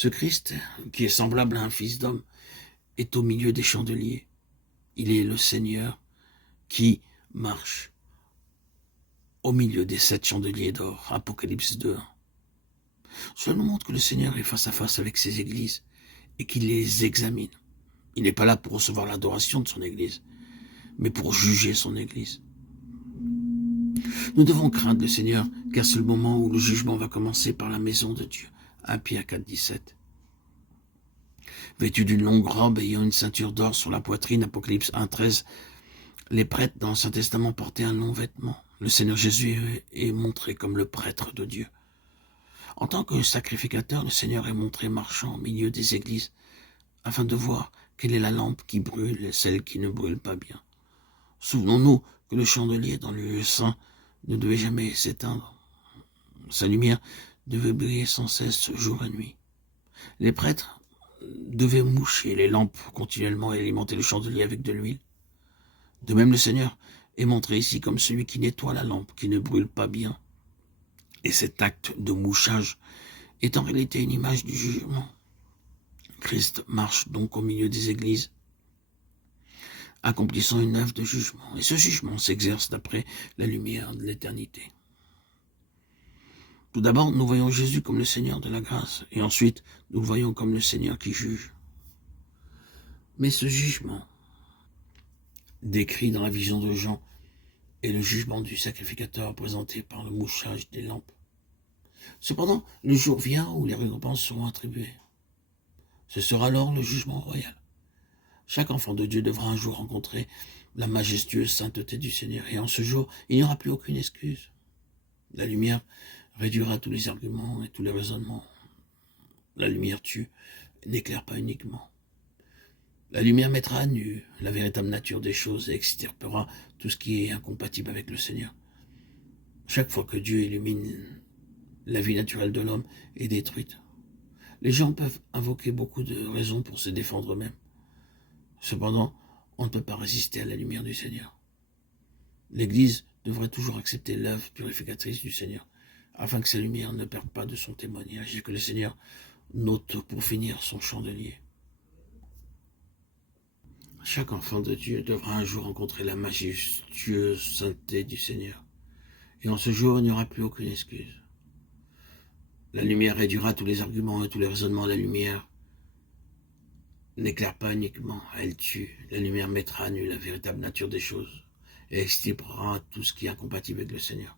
Ce Christ, qui est semblable à un fils d'homme, est au milieu des chandeliers. Il est le Seigneur qui marche au milieu des 7 chandeliers d'or. Apocalypse 2. Cela nous montre que le Seigneur est face à face avec ses églises et qu'il les examine. Il n'est pas là pour recevoir l'adoration de son église, mais pour juger son église. Nous devons craindre le Seigneur, car c'est le moment où le jugement va commencer par la maison de Dieu. 1 Pierre 4, 17. Vêtus d'une longue robe ayant une ceinture d'or sur la poitrine, Apocalypse 1, 13, les prêtres dans l'Ancien Testament portaient un long vêtement. Le Seigneur Jésus est montré comme le prêtre de Dieu. En tant que sacrificateur, le Seigneur est montré marchant au milieu des églises, afin de voir quelle est la lampe qui brûle et celle qui ne brûle pas bien. Souvenons-nous que le chandelier dans le lieu saint ne devait jamais s'éteindre. Sa lumière devait briller sans cesse jour et nuit. Les prêtres devaient moucher les lampes continuellement et alimenter le chandelier avec de l'huile. De même, le Seigneur est montré ici comme celui qui nettoie la lampe, qui ne brûle pas bien. Et cet acte de mouchage est en réalité une image du jugement. Christ marche donc au milieu des églises, accomplissant une œuvre de jugement. Et ce jugement s'exerce d'après la lumière de l'éternité. Tout d'abord, nous voyons Jésus comme le Seigneur de la grâce, et ensuite, nous le voyons comme le Seigneur qui juge. Mais ce jugement, décrit dans la vision de Jean, est le jugement du sacrificateur présenté par le mouchage des lampes. Cependant, le jour vient où les récompenses seront attribuées. Ce sera alors le jugement royal. Chaque enfant de Dieu devra un jour rencontrer la majestueuse sainteté du Seigneur, et en ce jour, il n'y aura plus aucune excuse. La lumière réduira tous les arguments et tous les raisonnements. La lumière tue, n'éclaire pas uniquement. La lumière mettra à nu la véritable nature des choses et extirpera tout ce qui est incompatible avec le Seigneur. Chaque fois que Dieu illumine, la vie naturelle de l'homme est détruite. Les gens peuvent invoquer beaucoup de raisons pour se défendre eux-mêmes. Cependant, on ne peut pas résister à la lumière du Seigneur. L'Église devrait toujours accepter l'œuvre purificatrice du Seigneur, afin que sa lumière ne perde pas de son témoignage et que le Seigneur note pour finir son chandelier. Chaque enfant de Dieu devra un jour rencontrer la majestueuse sainteté du Seigneur. Et en ce jour, il n'y aura plus aucune excuse. La lumière réduira tous les arguments et tous les raisonnements. La lumière n'éclaire pas uniquement, elle tue. La lumière mettra à nu la véritable nature des choses et extirpera tout ce qui est incompatible avec le Seigneur.